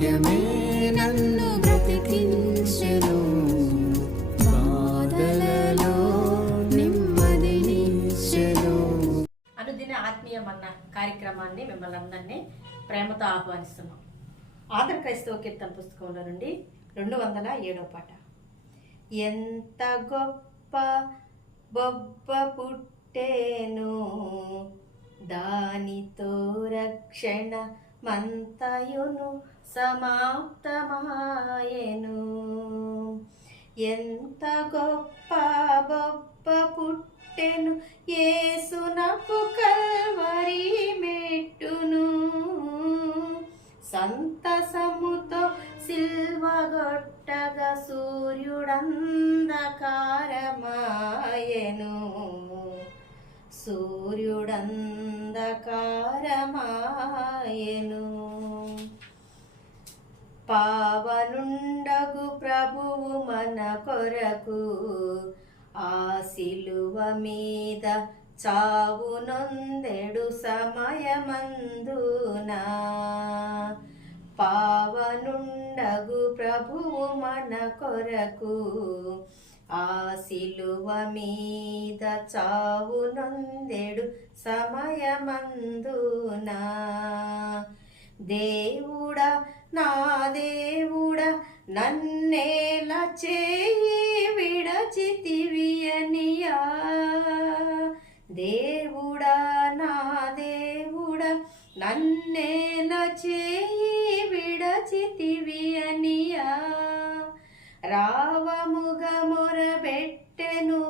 వాక్యమే నన్ను బ్రతికించెను, బాధలలో నెమ్మదినిచ్చెను. అనుదిన ఆత్మీయ మన్న కార్యక్రమాన్ని మిమ్మల్ని అందరినీ ప్రేమతో ఆహ్వానిస్తున్నాం. ఆంధ్ర క్రైస్తవ కీర్తన పుస్తకంలో నుండి 207వ పాట. ఎంత గొప్ప బొబ్బ పుట్టేను, దానితో రక్షణ మంతయును సమాప్తమాయెను. ఎంత గొప్ప బొబ్బ పుట్టెను, యేసునకు కల్వరి మెట్టును. సంతసముతో సిల్వగొట్టగా సూర్యుడంధకారమాయెను, సూర్యుడంధకారమాయెను. పావనుండగు ప్రభువు మన కొరకు ఆ సిలువ మీద చావు నొందెడు సమయమందునా. పావనుండగు ప్రభువు మన కొరకు ఆ సిలువ మీద చావు నొందెడు సమయమందునా. దేవుడా నా దేవుడా నన్నేల చేయి విడచితివియనియా. దేవుడా నా దేవుడా నన్నేల చేయి విడచితివియనియా. రావముగ మొరబెట్టెను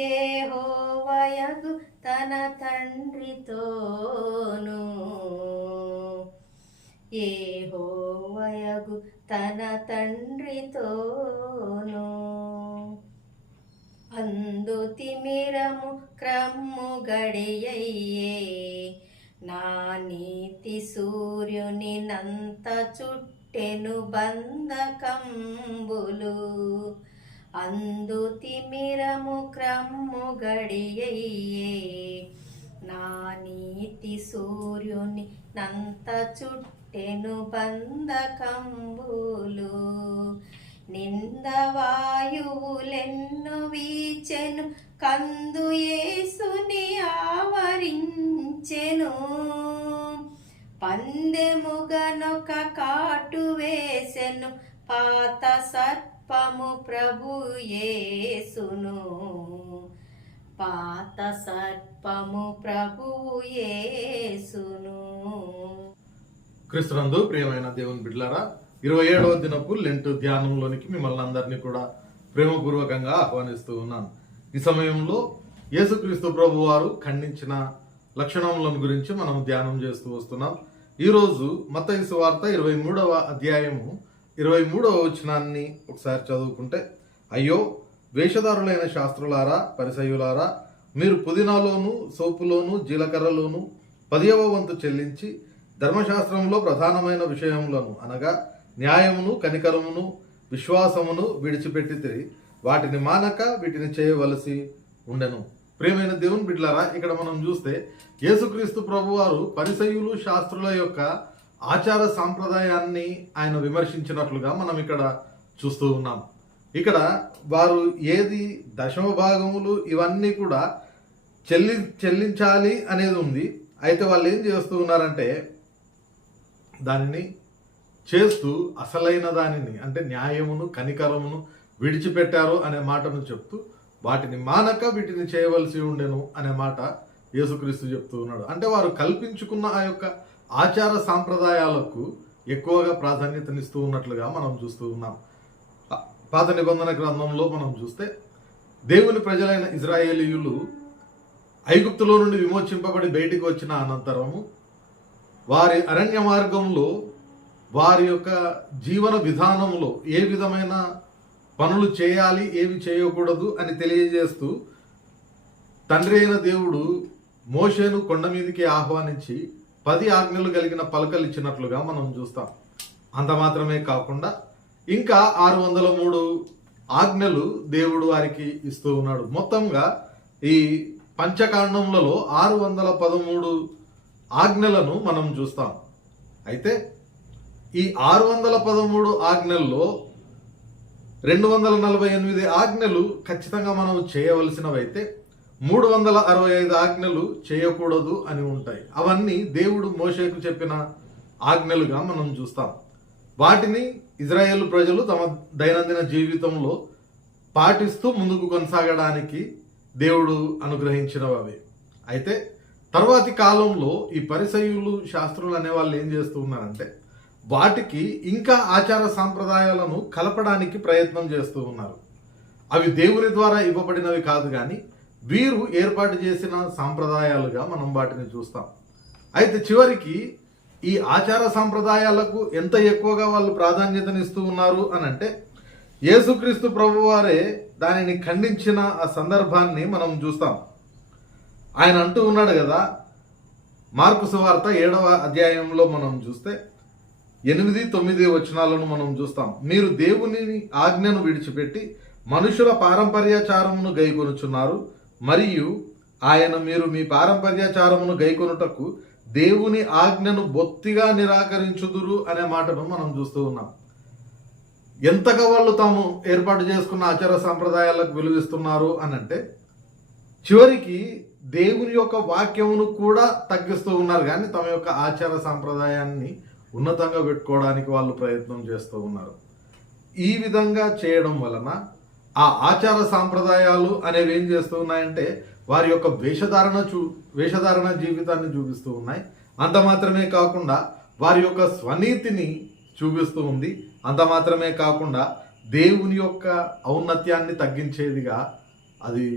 యెహోవాయగు తన తండ్రితోను, యెహోవాయగు తన తండ్రితోను. అందు తిమిరము క్రమ్ము గడియయ్యే, నా నీతి సూర్యుని నంత చుట్టెను బంధకంబులు. అందు తిమిరము క్రమ్ము గడియయ్యే, నా నీతి సూర్యుని నంత చుట్టెను బంధకంబులు. నిందవాయువులెన్ను వీచెను, కందు యేసుని ఆవరించెను. పందెముగనొక కాటు వేసెను, పాత సర్పము ప్రభు యేసును. పాత సర్పము ప్రభు యేసును. క్రీస్తునందు ప్రియమైన దేవుని బిడ్డలారా, 27వ దినపు లెంట్ ధ్యానంలోనికి మిమ్మల్ని అందరినీ కూడా ప్రేమపూర్వకంగా ఆహ్వానిస్తూ ఉన్నాను. ఈ సమయంలో యేసుక్రీస్తు ప్రభు వారు ఖండించిన లక్షణములను గురించి మనం ధ్యానం చేస్తూ వస్తున్నాం. ఈరోజు మత్తయి సువార్త 23వ అధ్యాయము 23వ వచనాన్ని ఒకసారి చదువుకుంటే, అయ్యో వేషధారులైన శాస్త్రులారా, పరిసయ్యులారా, మీరు పుదీనాలోను సోపులోను జీలకర్రలోను 10వ వంతు చెల్లించి ధర్మశాస్త్రంలో ప్రధానమైన విషయములను అనగా న్యాయమును కనికరమును విశ్వాసమును విడిచిపెట్టితే వాటిని మానక వీటిని చేయవలసి ఉండెను. ప్రియమైన దేవుని బిడ్డలారా, ఇక్కడ మనం చూస్తే యేసుక్రీస్తు ప్రభువారు పరిసయ్యులు శాస్త్రుల యొక్క ఆచార సాంప్రదాయాన్ని ఆయన విమర్శించినట్లుగా మనం ఇక్కడ చూస్తూ ఉన్నాం. ఇక్కడ వారు ఏది దశమ భాగములు ఇవన్నీ కూడా చెల్లించాలి అనేది ఉంది. అయితే వాళ్ళు ఏం చేస్తూ ఉన్నారంటే దానిని చేస్తూ అసలైన దానిని అంటే న్యాయమును కనికరమును విడిచిపెట్టారు అనే మాటను చెప్తూ వాటిని మానక వీటిని చేయవలసి ఉండెను అనే మాట యేసుక్రీస్తు చెప్తూ ఉన్నాడు. అంటే వారు కల్పించుకున్న ఆ యొక్క ఆచార సాంప్రదాయాలకు ఎక్కువగా ప్రాధాన్యతనిస్తూ ఉన్నట్లుగా మనం చూస్తూ ఉన్నాం. పాత నిబంధన గ్రంథంలో మనం చూస్తే దేవుని ప్రజలైన ఇజ్రాయేలీయులు ఐగుప్తులో నుండి విమోచింపబడి బయటికి వచ్చిన అనంతరము వారి అరణ్య మార్గంలో వారి యొక్క జీవన విధానంలో ఏ విధమైన పనులు చేయాలి ఏవి చేయకూడదు అని తెలియజేస్తూ తండ్రి అయిన దేవుడు మోషేను కొండ మీదకి ఆహ్వానించి 10 ఆజ్ఞలు కలిగిన పలకలు ఇచ్చినట్లుగా మనం చూస్తాం. అంత మాత్రమే కాకుండా ఇంకా 603 ఆజ్ఞలు దేవుడు వారికి ఇస్తూ ఉన్నాడు. మొత్తంగా ఈ పంచకాండములలో 613 ఆజ్ఞలను మనం చూస్తాం. అయితే ఈ 613 ఆజ్ఞల్లో 248 ఆజ్ఞలు ఖచ్చితంగా మనం చేయవలసినవైతే 365 ఆజ్ఞలు చేయకూడదు అని ఉంటాయి. అవన్నీ దేవుడు మోషేకు చెప్పిన ఆజ్ఞలుగా మనం చూస్తాం. వాటిని ఇజ్రాయేలు ప్రజలు తమ దైనందిన జీవితంలో పాటిస్తూ ముందుకు కొనసాగడానికి దేవుడు అనుగ్రహించినవి. అయితే తర్వాతి కాలంలో ఈ పరిసయ్యులు శాస్త్రులు అనే వాళ్ళు ఏం చేస్తూ ఉన్నారంటే వాటికి ఇంకా ఆచార సాంప్రదాయాలను కలపడానికి ప్రయత్నం చేస్తూ ఉన్నారు. అవి దేవుని ద్వారా ఇవ్వబడినవి కాదు, కానీ వీరు ఏర్పాటు చేసిన సాంప్రదాయాలుగా మనం వాటిని చూస్తాం. అయితే చివరికి ఈ ఆచార సాంప్రదాయాలకు ఎంత ఎక్కువగా వాళ్ళు ప్రాధాన్యతనిస్తూ ఉన్నారు అని అంటే యేసుక్రీస్తు ప్రభువారే దానిని ఖండించిన ఆ సందర్భాన్ని మనం చూస్తాం. ఆయన అంటూ ఉన్నాడు కదా, మార్కు సువార్త 7వ అధ్యాయంలో మనం చూస్తే 8-9 వచనాలను మనం చూస్తాం. మీరు దేవుని ఆజ్ఞను విడిచిపెట్టి మనుషుల పారంపర్యాచారమును గైకొనుచున్నారు, మరియు ఆయన మీరు మీ పారంపర్యాచారమును గైకొనుటకు దేవుని ఆజ్ఞను బొత్తిగా నిరాకరించుదురు అనే మాటను మనం చూస్తూ ఉన్నాం. ఎంతగా వాళ్ళు తాము ఏర్పాటు చేసుకున్న ఆచార సాంప్రదాయాలకు విలువిస్తున్నారు అని అంటే చివరికి దేవుని యొక్క వాక్యమును కూడా తగ్గిస్తూ ఉన్నారు, కానీ తమ యొక్క ఆచార సాంప్రదాయాన్ని ఉన్నతంగా పెట్టుకోవడానికి వాళ్ళు ప్రయత్నం చేస్తూ ఉన్నారు. ఈ విధంగా చేయడం వలన ఆ ఆచార సాంప్రదాయాలు అనేవి ఏం చేస్తూ ఉన్నాయంటే వారి యొక్క వేషధారణ జీవితాన్ని చూపిస్తూ ఉన్నాయి. అంత మాత్రమే కాకుండా వారి యొక్క స్వనీతిని చూపిస్తూ ఉంది. అంత మాత్రమే కాకుండా దేవుని యొక్క ఔన్నత్యాన్ని తగ్గించేదిగా అది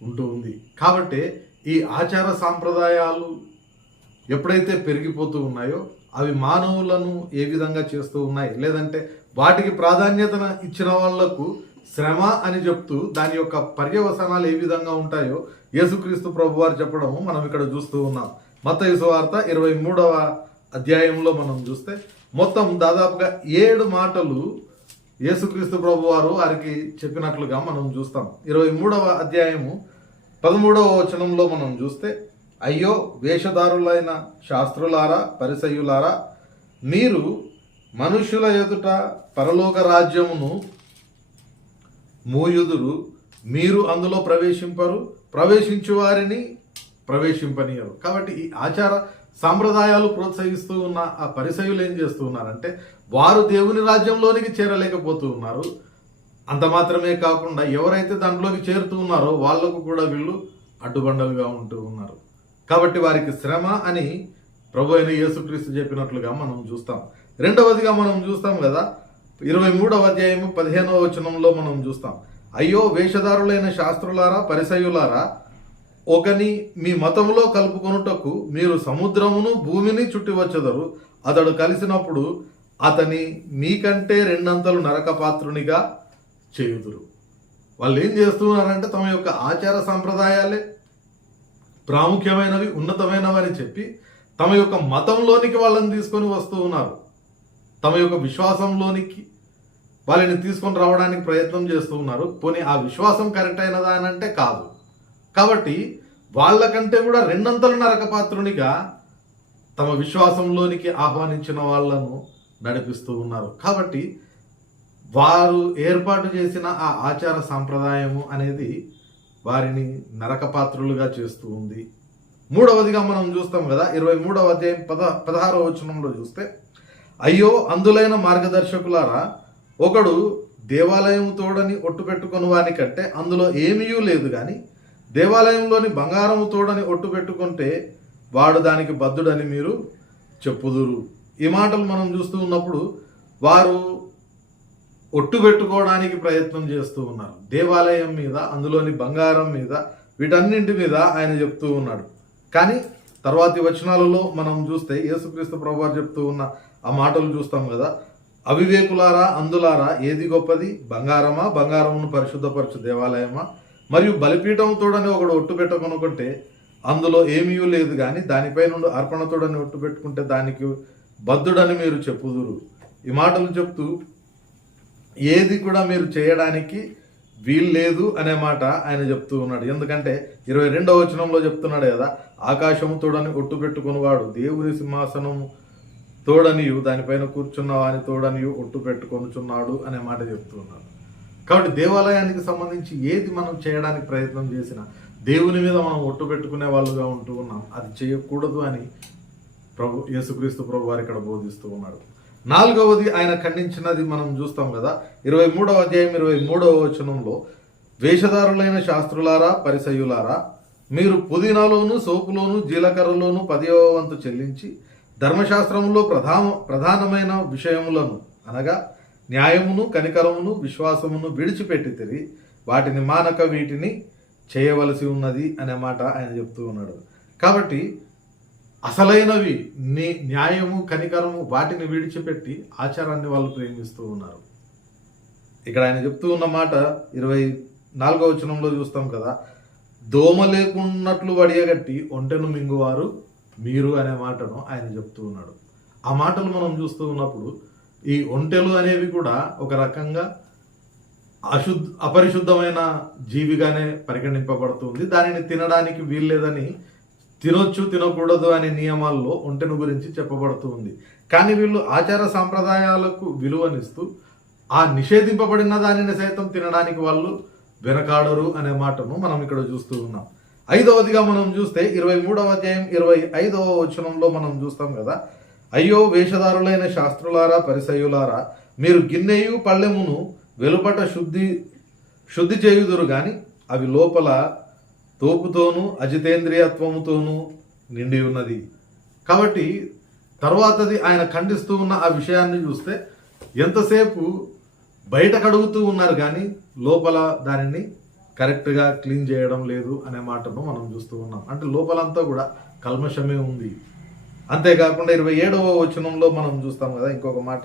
ఉంటూ ఉంది. కాబట్టి ఈ ఆచార సాంప్రదాయాలు ఎప్పుడైతే పెరిగిపోతూ ఉన్నాయో అవి మానవులను ఏ విధంగా చేస్తూ ఉన్నాయి, లేదంటే వాటికి ప్రాధాన్యత ఇచ్చిన వాళ్లకు శ్రమ అని చెప్తూ దాని యొక్క పర్యవసనాలు ఏ విధంగా ఉంటాయో యేసుక్రీస్తు ప్రభువారు చెప్పడం మనం ఇక్కడ చూస్తూ ఉన్నాం. మత్తయి సువార్త 23వ అధ్యాయంలో మనం చూస్తే మొత్తం దాదాపుగా 7 మాటలు యేసుక్రీస్తు ప్రభువారు వారికి చెప్పినట్లుగా మనం చూస్తాం. 23వ అధ్యాయము 13వ వచనంలో మనం చూస్తే, అయ్యో వేషధారులైన శాస్త్రులారా పరిసయ్యులారా, మీరు మనుషుల ఎదుట పరలోక రాజ్యమును మూయుదురు, మీరు అందులో ప్రవేశింపరు, ప్రవేశించు వారిని ప్రవేశింపనీయరు. కాబట్టి ఈ ఆచార సాంప్రదాయాలు ప్రోత్సహిస్తూ ఉన్న ఆ పరిసయ్యులు ఏం చేస్తూ ఉన్నారంటే వారు దేవుని రాజ్యంలోనికి చేరలేకపోతూ ఉన్నారు. అంత మాత్రమే కాకుండా ఎవరైతే దాంట్లోకి చేరుతూ ఉన్నారో వాళ్లకు కూడా వీళ్ళు అడ్డుబండలుగా ఉంటూ ఉన్నారు. కాబట్టి వారికి శ్రమ అని ప్రభు అయిన యేసుక్రీస్తు చెప్పినట్లుగా మనం చూస్తాం. రెండవదిగా మనం చూస్తాం కదా, 23వ అధ్యాయము 15వ వచనంలో మనం చూస్తాం, అయ్యో వేషధారులైన శాస్త్రులారా పరిసయ్యులారా, ఒకని మీ మతములో కలుపుకొనుటకు మీరు సముద్రమును భూమిని చుట్టి వచ్చెదరు, అతడు కలిసినప్పుడు అతని మీకంటే 2 అంతలు నరకపాత్రునిగా చేయుదురు. వాళ్ళు ఏం చేస్తున్నారంటే తమ యొక్క ఆచార సాంప్రదాయాలే ప్రాముఖ్యమైనవి, ఉన్నతమైనవి అని చెప్పి తమ యొక్క మతంలోనికి వాళ్ళని తీసుకొని వస్తూ ఉన్నారు. తమ యొక్క విశ్వాసంలోనికి వాళ్ళని తీసుకొని రావడానికి ప్రయత్నం చేస్తూ ఉన్నారు. పోనీ ఆ విశ్వాసం కరెక్ట్ అయినదా అని అంటే కాదు. కాబట్టి వాళ్ళకంటే కూడా 2 అంతలు నరకపాత్రునిగా తమ విశ్వాసంలోనికి ఆహ్వానించిన వాళ్ళను నడిపిస్తూ ఉన్నారు. కాబట్టి వారు ఏర్పాటు చేసిన ఆ ఆచార సాంప్రదాయము అనేది వారిని నరకపాత్రులుగా చేస్తూ ఉంది. మూడవదిగా మనం చూస్తాం కదా, 23వ అధ్యాయం 16వ వచనంలో చూస్తే, అయ్యో అందులైన మార్గదర్శకులారా, ఒకడు దేవాలయం తోడని ఒట్టు పెట్టుకుని వాని కంటే అందులో ఏమీ లేదు, కానీ దేవాలయంలోని బంగారము తోడని ఒట్టు పెట్టుకుంటే వాడు దానికి బద్ధుడని మీరు చెప్పుదురు. ఈ మాటలు మనం చూస్తూ ఉన్నప్పుడు వారు ఒట్టు పెట్టుకోవడానికి ప్రయత్నం చేస్తూ ఉన్నారు. దేవాలయం మీద, అందులోని బంగారం మీద, వీటన్నింటి మీద ఆయన చెప్తూ ఉన్నాడు. కానీ తర్వాతి వచనాలలో మనం చూస్తే యేసుక్రీస్తు ప్రభువారు చెప్తూ ఉన్న ఆ మాటలు చూస్తాం కదా, అవివేకులారా అందులారా, ఏది గొప్పది, బంగారమా, బంగారమును పరిశుద్ధపరచు దేవాలయమా, మరియు బలిపీఠంతోడని ఒకడు ఒట్టు పెట్టుకొనుకుంటే అందులో ఏమీ లేదు, కానీ దానిపై నుండి అర్పణతోడని ఒట్టు పెట్టుకుంటే దానికి బద్ధుడని మీరు చెప్పుదురు. ఈ మాటలు చెప్తూ ఏది కూడా మీరు చేయడానికి వీల్లేదు అనే మాట ఆయన చెప్తూ ఉన్నాడు. ఎందుకంటే 22వ వచనంలో చెప్తున్నాడు కదా, ఆకాశము తోడని ఒట్టు పెట్టుకుని వాడు దేవుని సింహాసనము తోడనియు దానిపైన కూర్చున్న వాని తోడనియు ఒట్టు పెట్టుకొనుచున్నాడు అనే మాట చెప్తూ ఉన్నారు. కాబట్టి దేవాలయానికి సంబంధించి ఏది మనం చేయడానికి ప్రయత్నం చేసినా దేవుని మీద మనం ఒట్టు పెట్టుకునే వాళ్ళుగా ఉంటూ ఉన్నాం. అది చేయకూడదు అని యేసుక్రీస్తు ప్రభు వారు ఇక్కడ బోధిస్తూ ఉన్నాడు. 4వది ఆయన ఖండించినది మనం చూస్తాం కదా, 23వ అధ్యాయం 23వ వచనంలో, వేషధారులైన శాస్త్రులారా పరిసయ్యులారా, మీరు పుదీనాలోను సోపులోను జీలకర్రలోను 10వ వంతు చెల్లించి ధర్మశాస్త్రములో ప్రధానమైన విషయములను అనగా న్యాయమును కనికరమును విశ్వాసమును విడిచిపెట్టితిరి, వాటిని మానక వీటిని చేయవలసి ఉన్నది అనే మాట ఆయన చెప్తూ ఉన్నాడు. కాబట్టి అసలైనవి న్యాయము కనికరము వాటిని విడిచిపెట్టి ఆచారాన్ని వాళ్ళు ప్రేమిస్తూ ఉన్నారు. ఇక్కడ ఆయన చెప్తూ ఉన్న మాట 24వ వచనంలో చూస్తాం కదా, దోమ లేకున్నట్లు వడియగట్టి ఒంటెను మింగువారు మీరు అనే మాటను ఆయన చెప్తూ ఉన్నాడు. ఆ మాటలు మనం చూస్తూ ఉన్నప్పుడు ఈ ఒంటెలు అనేవి కూడా ఒక రకంగా అపరిశుద్ధమైన జీవిగానే పరిగణింపబడుతుంది. దానిని తినడానికి వీల్లేదని, తినొచ్చు తినకూడదు అనే నియమాల్లో ఒంటెను గురించి చెప్పబడుతూ ఉంది. కానీ వీళ్ళు ఆచార సాంప్రదాయాలకు విలువనిస్తూ ఆ నిషేధింపబడిన దానిని సైతం తినడానికి వాళ్ళు వెనకాడరు అనే మాటను మనం ఇక్కడ చూస్తూ ఉన్నాం. 5వదిగా మనం చూస్తే 23వ అధ్యాయం 25వ వచనంలో మనం చూస్తాం కదా, అయ్యో వేషధారులైన శాస్త్రులారా పరిసయ్యులారా, మీరు గిన్నెయు పళ్ళెమును వెలుపట శుద్ధి చేయుదురు గాని అవి లోపల తోపుతోనూ అజితేంద్రియత్వముతోనూ నిండి ఉన్నది. కాబట్టి తర్వాతది ఆయన ఖండిస్తూ ఉన్న ఆ విషయాన్ని చూస్తే ఎంతసేపు బయట కడుగుతూ ఉన్నారు కానీ లోపల దానిని కరెక్ట్గా క్లీన్ చేయడం లేదు అనే మాటను మనం చూస్తూ ఉన్నాం. అంటే లోపలంతా కూడా కల్మషమే ఉంది. అంతేకాకుండా 27వ వచనంలో మనం చూస్తాం కదా ఇంకొక మాట,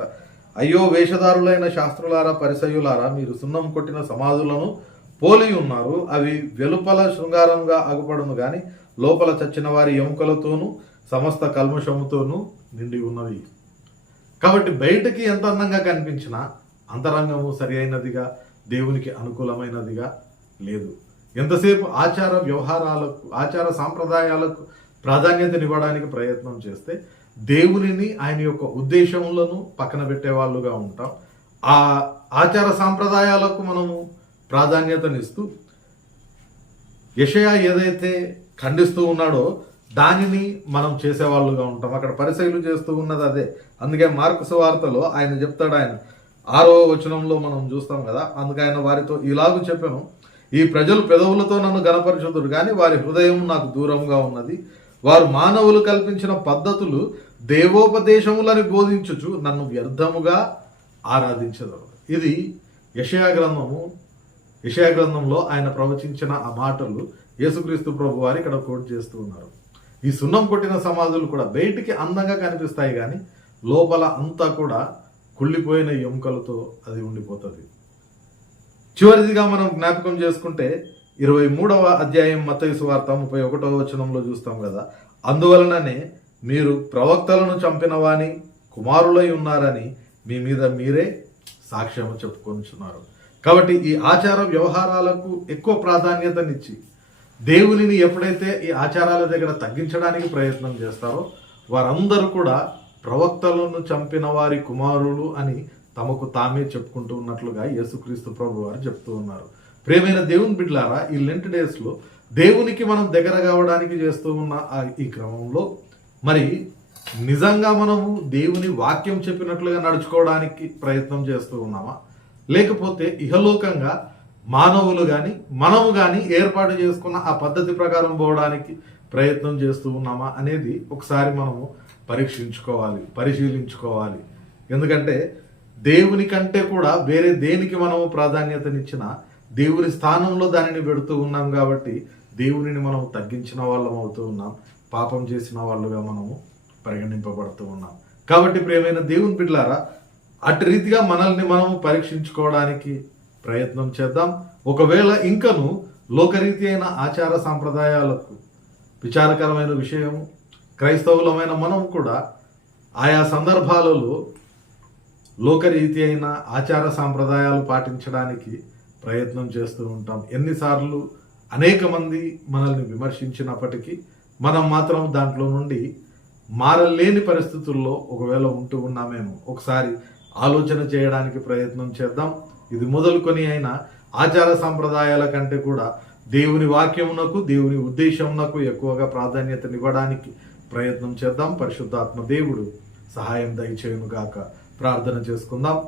అయ్యో వేషధారులైన శాస్త్రులారా పరిసయ్యులారా, మీరు సున్నం కొట్టిన సమాధులను పోలి ఉన్నారు, అవి వెలుపల శృంగారంగా అగుపడును గాని లోపల చచ్చిన వారి ఎముకలతోనూ సమస్త కల్మషముతోనూ నిండి ఉన్నవి. కాబట్టి బయటకి ఎంత అందంగా కనిపించినా అంతరంగము సరి అయినదిగా దేవునికి అనుకూలమైనదిగా లేదు. ఎంతసేపు ఆచార వ్యవహారాలకు ఆచార సాంప్రదాయాలకు ప్రాధాన్యతనివ్వడానికి ప్రయత్నం చేస్తే దేవునిని ఆయన యొక్క ఉద్దేశములను పక్కన పెట్టే వాళ్ళుగా ఉంటాం. ఆ ఆచార సాంప్రదాయాలకు మనము ప్రాధాన్యతనిస్తూ యెషయా ఏదైతే ఖండిస్తూ ఉన్నాడో దానిని మనం చేసేవాళ్ళుగా ఉంటాం. అక్కడ పరిసయ్యులు చేస్తూ ఉన్నది అదే. అందుకే మార్కు సువార్తలో ఆయన చెప్తాడు, ఆయన 6వ వచనంలో మనం చూస్తాం కదా, అందుకే ఆయన వారితో ఇలాగూ చెప్పాను, ఈ ప్రజలు పెదవులతో నన్ను గణపరచుదురు కానీ వారి హృదయం నాకు దూరంగా ఉన్నది, వారు మానవులు కల్పించిన పద్ధతులు దేవోపదేశములని బోధించుచు నన్ను వ్యర్థముగా ఆరాధించదు. ఇది యెషయా గ్రంథంలో ఆయన ప్రవచించిన ఆ మాటలు యేసుక్రీస్తు ప్రభు వారు ఇక్కడ కోట్ చేస్తూ ఉన్నారు. ఈ సున్నం కొట్టిన సమాధులు కూడా బయటికి అందంగా కనిపిస్తాయి కానీ లోపల అంతా కూడా కుళ్ళిపోయిన ఎముకలతో అది ఉండిపోతుంది. చివరిదిగా మనం జ్ఞాపకం చేసుకుంటే 23వ అధ్యాయం మత్తయి సువార్త 31వ వచనంలో చూస్తాం కదా, అందువలననే మీరు ప్రవక్తలను చంపిన వాని కుమారులై ఉన్నారని మీ మీద మీరే సాక్ష్యం చెప్పుకొనిచున్నారు. కాబట్టి ఈ ఆచార వ్యవహారాలకు ఎక్కువ ప్రాధాన్యతనిచ్చి దేవునిని ఎప్పుడైతే ఈ ఆచారాల దగ్గర తగ్గించడానికి ప్రయత్నం చేస్తారో వారందరూ కూడా ప్రవక్తలను చంపిన వారి కుమారులు అని తమకు తామే చెప్పుకుంటూ ఉన్నట్లుగా యేసుక్రీస్తు ప్రభు వారు చెప్తూ ఉన్నారు. ప్రియమైన దేవుని బిడ్డలారా, ఈ లెంట్ డేస్లో దేవునికి మనం దగ్గర కావడానికి చేస్తూ ఉన్న ఈ క్రమంలో మరి నిజంగా మనము దేవుని వాక్యం చెప్పినట్లుగా నడుచుకోవడానికి ప్రయత్నం చేస్తూ ఉన్నామా, లేకపోతే ఇహలోకంగా మానవులు కానీ మనము కానీ ఏర్పాటు చేసుకున్న ఆ పద్ధతి ప్రకారం పోవడానికి ప్రయత్నం చేస్తూ ఉన్నామా అనేది ఒకసారి మనము పరిశీలించుకోవాలి. ఎందుకంటే దేవుని కంటే కూడా వేరే దేనికి మనము ప్రాధాన్యతనిచ్చినా దేవుని స్థానంలో దానిని పెడుతూ ఉన్నాం కాబట్టి దేవునిని మనం తగ్గించిన వాళ్ళం అవుతూ ఉన్నాం, పాపం చేసిన వాళ్ళుగా మనము పరిగణింపబడుతూ ఉన్నాం. కాబట్టి ప్రియమైన దేవుని బిడ్డలారా, అటు రీతిగా మనల్ని మనము పరీక్షించుకోవడానికి ప్రయత్నం చేద్దాం. ఒకవేళ ఇంకను లోకరీతి అయిన ఆచార సాంప్రదాయాలకు విచారకరమైన విషయము క్రైస్తవులమైన మనం కూడా ఆయా సందర్భాలలో లోకరీతి అయిన ఆచార సాంప్రదాయాలు పాటించడానికి ప్రయత్నం చేస్తూ ఉంటాం. ఎన్నిసార్లు అనేక మంది మనల్ని విమర్శించినప్పటికీ మనం మాత్రం దాంట్లో నుండి మారలేని పరిస్థితుల్లో ఒకవేళ ఉంటూ ఉన్నామేమో ఒకసారి ఆలోచన చేయడానికి ప్రయత్నం చేద్దాం. ఇది మొదలుకొని అయినా ఆచార సంప్రదాయాల కంటే కూడా దేవుని వాక్యమునకు, దేవుని ఉద్దేశమునకు ఎక్కువగా ప్రాధాన్యతనివ్వడానికి ప్రయత్నం చేద్దాం. పరిశుద్ధాత్మ దేవుడు సహాయం దయచేయును గాక. ప్రార్థన చేసుకుందాం.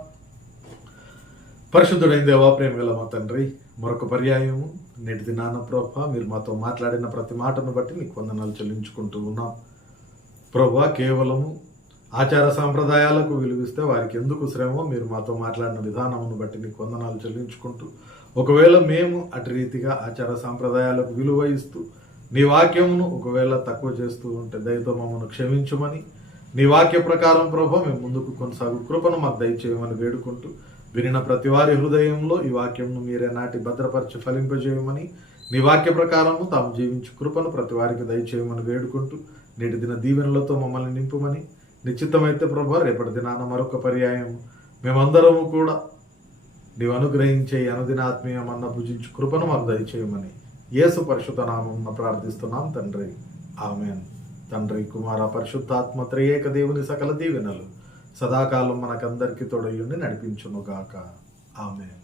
పరిశుద్ధుడైన దేవా, ప్రేమ గల మా తండ్రి, మరొక పర్యాయము నేటి దినాన ప్రభా మీరు మాతో మాట్లాడిన ప్రతి మాటను బట్టి నీకు వందనాలు చెల్లించుకుంటూ ఉన్నాం. ప్రభా, కేవలము ఆచార సాంప్రదాయాలకు విలువిస్తే వారికి ఎందుకు శ్రమో మీరు మాతో మాట్లాడిన విధానమును బట్టి నీకు వందనాలు చెల్లించుకుంటూ, ఒకవేళ మేము అటు రీతిగా ఆచార సాంప్రదాయాలకు విలువ ఇస్తూ నీ వాక్యమును ఒకవేళ తక్కువ చేస్తూ ఉంటే దయతో మమ్మల్ని క్షమించమని, నీ వాక్య ప్రకారం ప్రభా మేము ముందుకు కొనసాగు కృపను మాకు దయచేయమని వేడుకుంటూ, వినిన ప్రతి వారి హృదయంలో ఈ వాక్యంను మీరే నాటి భద్రపరిచి ఫలింపజేయమని, నీ వాక్య ప్రకారము తాము జీవించు కృపను ప్రతి వారికి దయచేయమని వేడుకుంటూ, నేటి దిన దీవెనలతో మమ్మల్ని నింపుమని, నిశ్చితమైతే ప్రభా రేపటి దినాన మరొక పర్యాయం మేమందరము కూడా నీవు అనుగ్రహించే అనుదిన ఆత్మీయమన్న భుజించు కృపను మాకు దయచేయమని యేసు పరిశుద్ధ నామమున ప్రార్థిస్తున్నాం తండ్రి. ఆమెన్. తండ్రి, కుమార, పరిశుద్ధాత్మ త్రియేక దేవుని సకల దీవెనలు సదాకాలం మనకందరికీ తోడయుండి నడిపించునుగాక. ఆమెన్.